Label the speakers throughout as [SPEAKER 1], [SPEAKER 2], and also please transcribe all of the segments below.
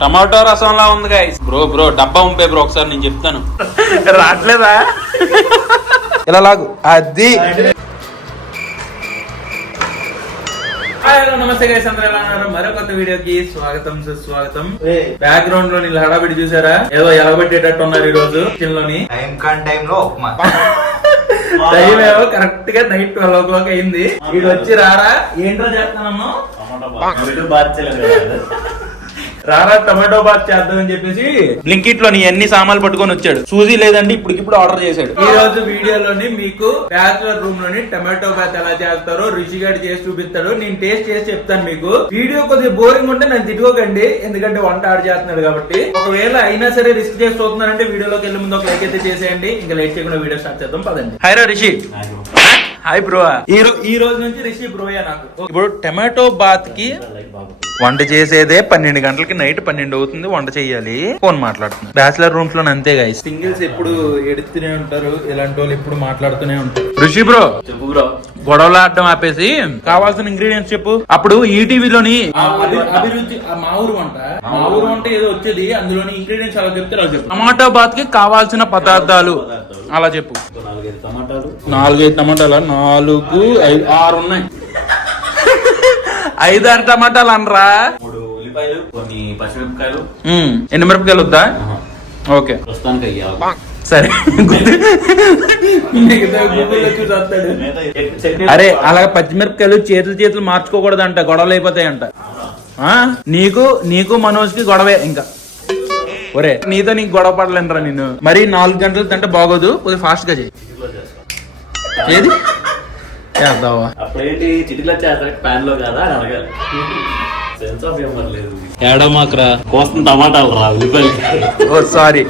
[SPEAKER 1] Tomato రసంలా ఉంది guys bro bro డబ్బా ఉంపే బ్రో ఒకసారి నేను చెప్తాను. రావట్లేదా? ఇలా లాగు. అది. నమస్తే గైస్ అందరూ ఎలా ఉన్నారు? మరో కొత్త వీడియోకి స్వాగతం సుస్వాగతం. బ్యాక్గ్రౌండ్లో నీళ్ళు హడాబిడి చూసారా? ఏదో ఉన్నారు ఈ రోజు కిచెన్లోని
[SPEAKER 2] టైం కాన్ టైం లో ఉప్మా
[SPEAKER 1] టైం ఏమో కరెక్ట్గా నైట్ ట్వెల్వ్ ఓ క్లాక్ అయింది. వీడు వచ్చి రారా? ఏంటో చేస్తానమ్మా రారా టమాటో బాత్ చేద్దామని చెప్పేసి బ్లింకిట్లోని అన్ని సామాన్లు పట్టుకొని వచ్చాడు. సూజీ లేదండి ఇప్పటికిప్పుడు ఆర్డర్ చేశాడు. ఈ రోజు వీడియోలోని మీకు బ్యాచులర్ రూమ్లోని టమాటో బాత్ ఎలా చేస్తారో రుచి గడి చేసి చూపిస్తాడు. నేను టేస్ట్ చేసి చెప్తాను మీకు. వీడియో కొద్దిగా బోరింగ్ ఉంటే నన్ను తిట్టుకోకండి. ఎందుకంటే వంట ఆర్డర్ చేస్తున్నాడు కాబట్టి. ఒకవేళ అయినా సరే రిస్క్ చేసి చూస్తున్నారంటే వీడియోలోకి వెళ్ళే ముందు ఒక లైక్ అయితే చేసేయండి. ఇంకా లైక్ చేయకుండా వీడియో స్టార్ట్ చేద్దాం. పదండి. హైరా రిషి. హాయ్ బ్రో ఈ రోజు నుంచి రిషి బ్రోయా నాకు. ఇప్పుడు టమాటో బాత్కి వంట చేసేదే పన్నెండు గంటలకి నైట్ పన్నెండు అవుతుంది వంట చేయాలి. ఫోన్ మాట్లాడుతుంది. బ్యాచిలర్ రూమ్స్లో అంతే గాయ సింగిల్స్ ఎప్పుడు ఎడుతూనే ఉంటారు ఇలాంటి వాళ్ళు ఎప్పుడు మాట్లాడుతూనే ఉంటారు. ఋషి బ్రో.
[SPEAKER 3] చెప్పు బ్రో.
[SPEAKER 1] గొడవలు ఆడడం ఆపేసి కావాల్సిన ఇంగ్రీడియంట్స్ చెప్పు. అప్పుడు ఈటీవీలోని అభిరుచి ఆ మా ఊరు వంట. మా ఊరు వంట ఏదో వచ్చేది అందులోని ఇంగ్రీడియంట్స్ అలా చెప్తే అలా చెప్పు టమాటో బాత్కి కావాల్సిన పదార్థాలు. అలా చెప్పు.
[SPEAKER 3] నాలుగైదు టమాటాలు.
[SPEAKER 1] నాలుగైదు టమాటాలు? నాలుగు ఐదు ఆరు ఉన్నాయి ఐదారు టమాటాలు అనరా?
[SPEAKER 3] మూడు ఉల్లిపాయలు కొన్ని పచ్చిమిరపకాయలు.
[SPEAKER 1] ఎన్ని మిరపకాయలు వద్దా? ఓకే.
[SPEAKER 3] ప్రస్తుతానికి
[SPEAKER 1] సరే. అరే అలా పచ్చిమిరపకాయలు చేతులు చేతులు మార్చుకోకూడదంట గొడవలు అయిపోతాయంట. ఆ? నీకు నీకు మనోజ్కి గొడవే ఇంకా. ఒరే నీతో నీకు గొడవ పడలేనురా నేను మరి నాలుగు గంటలు తింటే బాగోదు కొద్దిగా ఫాస్ట్గా చేయి. ఏది? చేద్దావా
[SPEAKER 3] అప్పుడేంటి చేస్తారు? ప్యాన్లో కదా అని అడగాలి. సెన్స్ ఆఫ్ హ్యూమర్ లేదు.
[SPEAKER 1] ఏడమాకరా.
[SPEAKER 3] కోస్తున్న టమాటాలు రా ఉల్లిపాయలు.
[SPEAKER 1] ఓ సారీ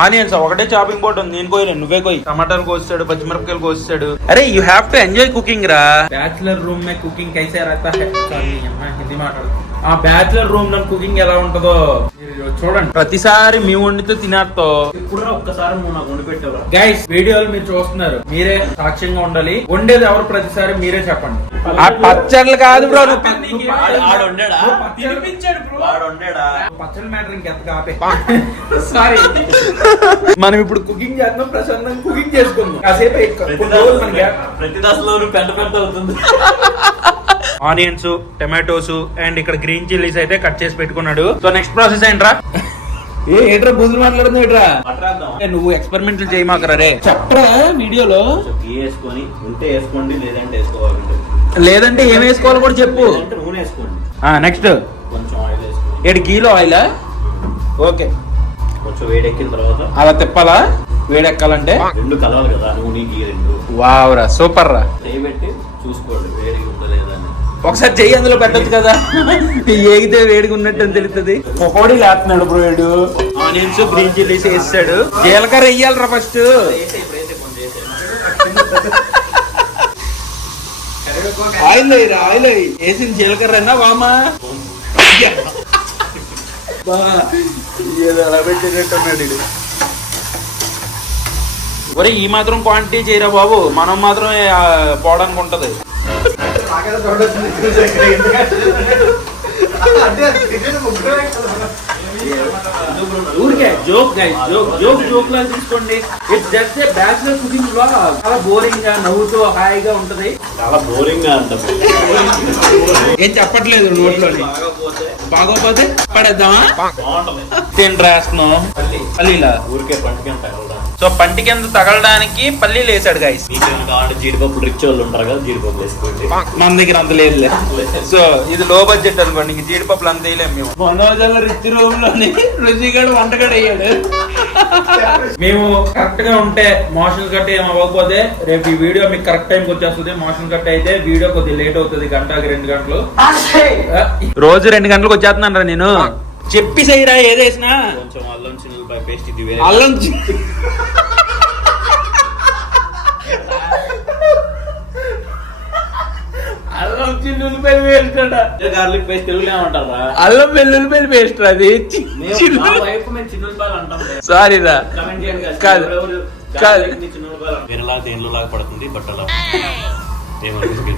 [SPEAKER 1] ఆనియన్స్ ఒకటే చాపింగ్ బోర్డు ఉంది. నేను కోయలే నువ్వే కోయి. టమాటాలు కోసాడు పచ్చిమిరపకాయలు కోసాడు అరే you have to enjoy cooking రా. బ్యాచులర్ రూమ్ మే కుకింగ్ కైసే రహతా హై సారీ అమ్మా హిందీ మాట్లాడు ఆ బ్యాచులర్ రూమ్లో కుకింగ్ ఎలా ఉంటుందో మీరు చూడండి. ప్రతిసారి మీ వండితో తినేస్తో
[SPEAKER 3] ఇప్పుడు ఒక్కసారి నువ్వు నాకు వండి పెట్టావు
[SPEAKER 1] గైస్ వీడియోలు మీరు చూస్తున్నారు. మీరే సాక్ష్యంగా ఉండాలి. వండేది ఎవరు ప్రతిసారి మీరే చెప్పండి. ఆ పచ్చళ్ళు కాదు బ్రో పచ్చడి మ్యాటర్ ఇంకెంత సారీ మనం ఇప్పుడు కుకింగ్ చేస్తున్నాం ప్రశాంతంగా కుకింగ్ చేసుకుందాం. కాసేపు
[SPEAKER 3] ప్రతి దశలో- పెంట పెంట అవుతుంది.
[SPEAKER 1] ఆనియన్స్ టమాటోస్ అండ్ ఇక్కడ గ్రీన్ చిల్లీస్ అయితే కట్ చేసి పెట్టుకున్నాడు. సో నెక్స్ట్ ప్రాసెస్ ఏంట్రా? ఏ ఏంట్రా బుద్ధులు ఏ, నువ్వు ఎక్స్పెరిమెంట్లు చేయమాకరా రే. చెప్పరా వీడియోలో?
[SPEAKER 3] వేసుకొని ఉంటే వేసుకోండి లేదంటే వేసుకోవాలంటే
[SPEAKER 1] లేదంటే ఏం వేసుకోవాలో కూడా చెప్పు.
[SPEAKER 3] నూనె వేసుకోండి.
[SPEAKER 1] నెక్స్ట్
[SPEAKER 3] కొంచెం ఆయిల్ వేసుకోండి.
[SPEAKER 1] ఏడు కిలో ఆయిల్ ఓకే.
[SPEAKER 3] కొంచెం వేడెక్కిన తర్వాత
[SPEAKER 1] అలా తిప్పాలా? వేడెక్కాలంటే?
[SPEAKER 3] రెండు కలవాలి కదా నూనె గీ రెండు.
[SPEAKER 1] వావ్ రా సూపర్ రా.
[SPEAKER 3] చేయి పెట్టి చూసుకోండి.
[SPEAKER 1] ఒకసారి చెయ్యి అందులో పెట్టచ్చు కదా. ఏగితే వేడిగా ఉన్నట్టు అని తెలుస్తుంది పకోడీ లేస్తున్నాడు బ్రో వీడు. ఆనియన్స్ గ్రీన్ చిల్లీస్ వేసాడు జీలకర్ర వెయ్యాలరా ఫస్ట్ ఆయిల్ ఆయిల్ వేయి వేసిన జీలకర్ర వామా? అలా పెట్టేటట్టున్నాడు. ఒరే ఈ మాత్రం క్వాంటిటీ చేయరా బాబు? మనం మాత్రం పోవడానికి ఉంటది. అంటే ముగ్గురు ఊరికే joke guys joke joke joke లా తీసుకోండి. It's just a bachelor cooking blog చాలా బోరింగ్గా నవ్వుతూ హాయిగా ఉంటది.
[SPEAKER 3] చాలా బోరింగ్గా ఉంటుంది.
[SPEAKER 1] ఏం చెప్పట్లేదు నోట్లోని? బాగోపోతే పడేద్దామా? తిండి రాస్తున్నాం పల్లీలా?
[SPEAKER 3] ఊరికే పంటకి తగలదా
[SPEAKER 1] సో పంటి కింద తగలడానికి పల్లీలు వేసాడు
[SPEAKER 3] ఏమైనా కావాలంటే జీడిపప్పు రిచ్ వాళ్ళు ఉంటారు కదా జీడిపప్పు వేసుకోండి.
[SPEAKER 1] మన దగ్గర అంత లేదులే. సో ఇది లో బడ్జెట్ అనుకోండి జీడిపప్పులు అంత వేయలేము మేము. మనోజల రిచ్ రూమ్లోని రుచిగాడు వంటగాడు అయ్యాడు. మేము కరెక్ట్గా ఉంటే మోషన్ కట్ ఏం అవ్వకపోతే రేపు ఈ వీడియో మీకు కరెక్ట్ టైం వచ్చేస్తుంది. మోషన్ కట్ అయితే వీడియో కొద్దిగా లేట్ అవుతుంది గంటకి రెండు గంటలు. రోజు రెండు గంటలకు వచ్చేస్తున్నాను నేను. చెప్పి సైరా ఏదేసినా.
[SPEAKER 3] కొంచెం అల్లం చిన్నపాయ పేస్ట్ ఇది వేరే.
[SPEAKER 1] అల్లం అల్లం పేస్ట్
[SPEAKER 3] గార్లిక్ పేస్ట్
[SPEAKER 1] అల్లం వెల్లుల్లిపల్లి పేస్ట్ అది. సారీ రా. కాదు. కాదు.
[SPEAKER 3] పడుతుంది బట్ అలా ఏమనిపిస్తుంది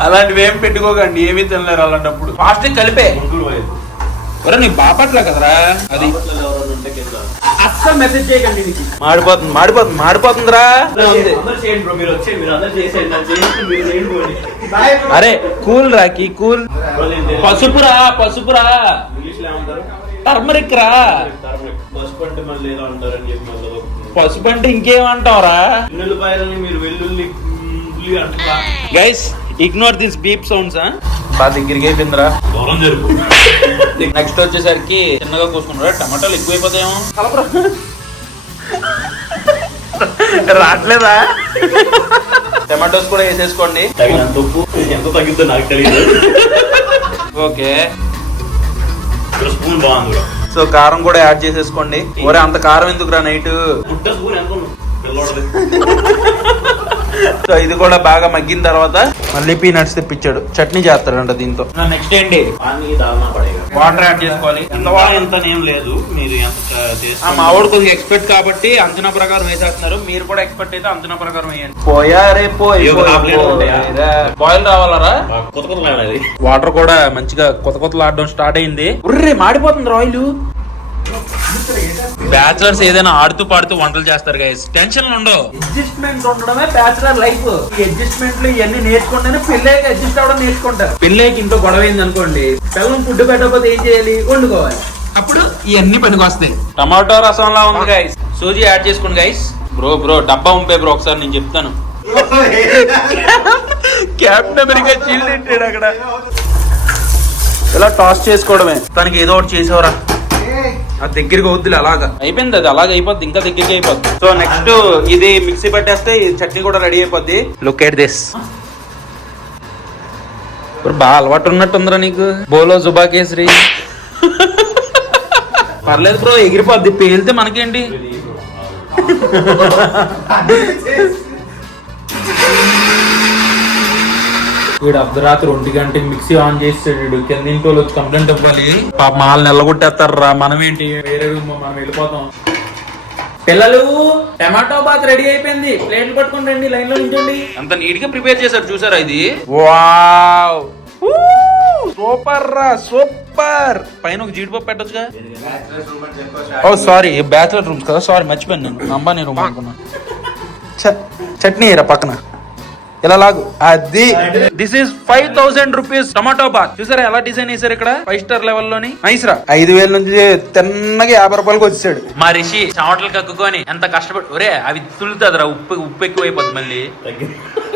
[SPEAKER 1] అలాంటివి ఏం పెట్టుకోకండి. ఏమీ తినలేరు అలాంటప్పుడు. ఫాస్ట్ కలిపే. ఒరే నీ బాపట్ల కదరా? అది
[SPEAKER 3] బాపట్లలో ఎవరైనా ఉంటే కింద.
[SPEAKER 2] అస్సలు మెసేజ్ చేయకండి
[SPEAKER 1] మాడిపోతుంది మాడిపోతుంది మాడిపోతుందిరా.
[SPEAKER 3] అందరూ చేయండి బ్రో మీరు వచ్చి మీరు అందరూ చేసేయండి నాకు చేయండి మీరు చేయండి పోండి.
[SPEAKER 1] అరే కూల్ రాకి కూల్. పసుపురా పసుపురా. టర్మరిక్. రా
[SPEAKER 3] టర్మరిక్. పసుపు అంటే
[SPEAKER 1] ఇంకేమంటావురా?
[SPEAKER 3] వెల్లుల్లి
[SPEAKER 1] guys ignore this beep sounds బాగా దగ్గరికి అయిపోయిందిరా.
[SPEAKER 3] దూరం జరుపు
[SPEAKER 1] నెక్స్ట్ వచ్చేసరికి చిన్నగా కూర్చున్నారా టమాటాలు ఎక్కువైపోతాయేమో. రావట్లేదా? టమాటోస్ కూడా వేసేసుకోండి.
[SPEAKER 3] తగినంత ఉప్పు. ఎంత తగ్గుతుందో నాకు తెలియదు
[SPEAKER 1] ఓకే.
[SPEAKER 3] స్పూన్ బాగుంది
[SPEAKER 1] సో కారం కూడా యాడ్ చేసేసుకోండి. ఒరే అంత కారం ఎందుకురా నైట్?
[SPEAKER 3] స్పూన్ ఎంత
[SPEAKER 1] సో ఇది కూడా బాగా మగ్గిన తర్వాత మళ్ళీ పీనట్స్ తెప్పించాడు. చట్నీ చేస్తాడంట దీంతో. నెక్స్ట్ ఏంటి? వాటర్ యాడ్ చేసుకోవాలి.
[SPEAKER 3] ఎంత ఎంత ఏం లేదు. మీరు ఎంత
[SPEAKER 1] మా వాడు కొద్దిగా ఎక్స్పెక్ట్ కాబట్టి అంచనా ప్రకారం వేసేస్తున్నారు. మీరు కూడా ఎక్స్పెక్ట్ అయితే అంచనా ప్రకారం వేయండి. పోయారే పోయి? బాయిల్ రావాలరా?
[SPEAKER 3] కొత్త కొత్త
[SPEAKER 1] వాటర్ కూడా మంచిగా కొత్త కొత్తలు ఆడడం స్టార్ట్ అయింది. ఉర్రే మాడిపోతుంది ఆయిల్ బ్యాచులర్స్ ఏదైనా ఆడుతూ పాడుతూ వంటలు చేస్తారు గైస్ టెన్షన్ ఉండవు.
[SPEAKER 2] అడ్జస్ట్మెంట్ ఉండడమే బ్యాచులర్ లైఫ్ ఈ అడ్జస్ట్మెంట్లు ఇవన్నీ నేర్చుకుంటేనే పెళ్ళైకి అడ్జస్ట్ అవ్వడం నేర్చుకుంటారు. పెళ్ళైకి ఇంట్లో గొడవ అయింది అనుకోండి పిల్లలు ఫుడ్ పెట్టకపోతే ఏం చేయాలి? వండుకోవాలి. అప్పుడు ఇవన్నీ పనికి వస్తాయి
[SPEAKER 1] టమాటో రసంలా ఉంది గైస్ సూజీ యాడ్ చేసుకోండి గైస్ బ్రో బ్రో డబ్బా ఉంపే బ్రో ఒకసారి నేను చెప్తాను. క్యాప్టెన్ అమెరికా చీల్ తింటాడు అక్కడ. ఇలా టాస్ చేసుకోవడమే. తనకి ఏదో ఒకటి చేసేవరా? ఆ దగ్గరికి వద్దులే అలాగా. అయిపోయింది అది అలాగ అయిపోద్ది ఇంకా దగ్గరికి అయిపోద్ది. సో నెక్స్ట్ ఇది మిక్సీ పట్టేస్తే ఈ చట్నీ కూడా రెడీ అయిపోద్ది. లుక్ ఎట్ దిస్ బాగా అలవాటు ఉన్నట్టుందిరా నీకు. బోలో జుబా కేసరి పర్లేదు బ్రో ఎగిరిపోద్ది పేలితే మనకేంటి?
[SPEAKER 2] వీడు అర్ధరాత్రి ఒంటి గంటకి మిక్సీ ఆన్ చేస్తాడు కింద ఇంటి వాళ్ళు వచ్చి కంప్లైంట్ ఇవ్వాలి.
[SPEAKER 1] పాప మాలు నెల్లగొట్టేస్తారు రా మనమేంటి
[SPEAKER 2] వేరే మనం వెళ్ళిపోతాం. పిల్లలు టమాటో బాత్ రెడీ అయిపోయింది. ప్లేట్లు పట్టుకుని రండి లైన్లో నించండి
[SPEAKER 1] అంత నీట్గా ప్రిపేర్ చేశారు చూసారా ఇది? వావ్! సూపర్ రా సూపర్! పైన ఒక జీడిపప్పు పెట్టొచ్చుగా. ఓ సారీ బ్యాచులర్ రూమ్స్ కదా. సారీ మర్చిపోయాను నేను. అంబానీ రూమ్ అనుకున్నా. చట్నీ రా పక్కన. ఇలా లాగు? అది. This is five thousand rupees tomato bath చూసారా ఎలా డిజైన్ చేశారు ఇక్కడ? ఫైవ్ స్టార్ లెవెల్లోని నైస్ రా. ఐదు వేల నుంచి తిన్నగా యాభై రూపాయలకి వచ్చాడు మా రిషి చెమటలు కక్కుకొని ఎంత కష్టపడి ఒరే అవి తులుతుంది ఉప్పు ఉప్పు ఎక్కువైపోద్ది మళ్ళీ.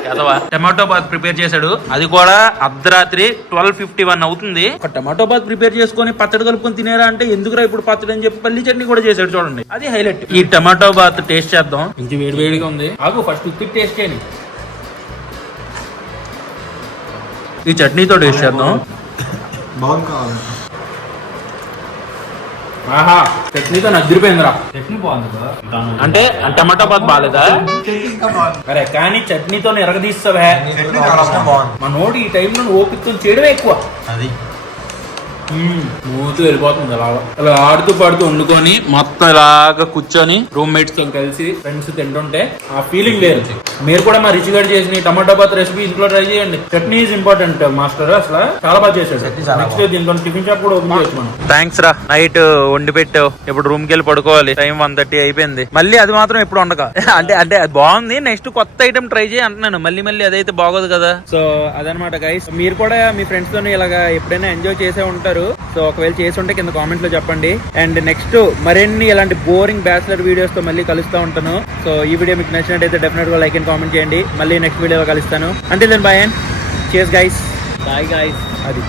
[SPEAKER 1] కదవా? టమాటో బాత్ ప్రిపేర్ చేశాడు. అది కూడా అర్ధరాత్రి ట్వెల్వ్ ఫిఫ్టీ వన్ అవుతుంది. ఒక టమాటో బాత్ ప్రిపేర్ చేసుకొని పచ్చడి కలుపుకొని తినేరా అంటే ఎందుకురా ఇప్పుడు పచ్చడి అని చెప్పి పల్లి చట్నీ కూడా చేశాడు చూడండి. అది హైలైట్ ఈ టమాటో బాత్ టేస్ట్ చేద్దాం.
[SPEAKER 2] ఇంటి వేడి వేడిగా ఉంది. ఆగు ఫస్ట్ ఉత్తి టేస్ట్ చేయండి
[SPEAKER 1] ఈ చట్నీతో టేస్ట్ చేద్దాం.
[SPEAKER 4] బాగుంది. కావాలి.
[SPEAKER 2] ఆహా. చట్నీతో నదిరిపోయిందిరా
[SPEAKER 1] అంటే టమాటో బాత్ బాగాలేదా?
[SPEAKER 2] అరే కానీ చట్నీతో ఎరగదీస్తావే.
[SPEAKER 4] బాగుంది.
[SPEAKER 2] మనోడు ఈ టైంలో ఓపికతో చేయడమే ఎక్కువ.
[SPEAKER 4] అది.
[SPEAKER 2] మూతూ వెళ్ళిపోతుంది అలా అలా ఆడుతూ పాడుతూ వండుకొని మొత్తం ఇలాగా కూర్చొని రూమ్మేట్స్తో కలిసి ఫ్రెండ్స్ తింటుంటే ఆ ఫీలింగ్ వేరు మీరు కూడా మా రిచి గారు చేసిన టమాటో బాత్ రెసిపీ ఇంట్లో ట్రై చేయండి. Chutney is important master. అసలు చాలా బాగా చేశాడు. నెక్స్ట్ దీంట్లో టిఫిన్ షాప్ కూడా ఓపెన్ మనం.
[SPEAKER 1] థ్యాంక్స్ రా. నైట్ వండి పెట్టావు. ఇప్పుడు రూమ్కి వెళ్ళి పడుకోవాలి. టైం వన్ థర్టీ అయిపోయింది. మళ్ళీ అది మాత్రం ఎప్పుడు వండక. అంటే అంటే అది బాగుంది. నెక్స్ట్ కొత్త ఐటమ్ ట్రై చేయి అంటున్నాను. మళ్ళీ మళ్ళీ అదైతే బాగోదు కదా.
[SPEAKER 2] సో అదనమాట గైస్ మీరు కూడా మీ ఫ్రెండ్స్తో ఇలాగా ఎప్పుడైనా ఎంజాయ్ చేసే ఉంటారు. సో ఒకవేళ చేసి ఉంటే కింద కామెంట్లో చెప్పండి. అండ్ నెక్స్ట్ మరిన్ని ఇలాంటి బోరింగ్ బ్యాచిలర్ వీడియోస్తో మళ్ళీ కలుస్తూ ఉంటాను. సో ఈ వీడియో మీకు నచ్చినట్టయితే డెఫినెట్గా లైక్ అండ్ కామెంట్ చేయండి. మళ్ళీ నెక్స్ట్ వీడియోలో కలుస్తాను. అంటే దెన్ బాయ్ అండ్ చేస్ గైస్ బాయ్ గైస్ అది.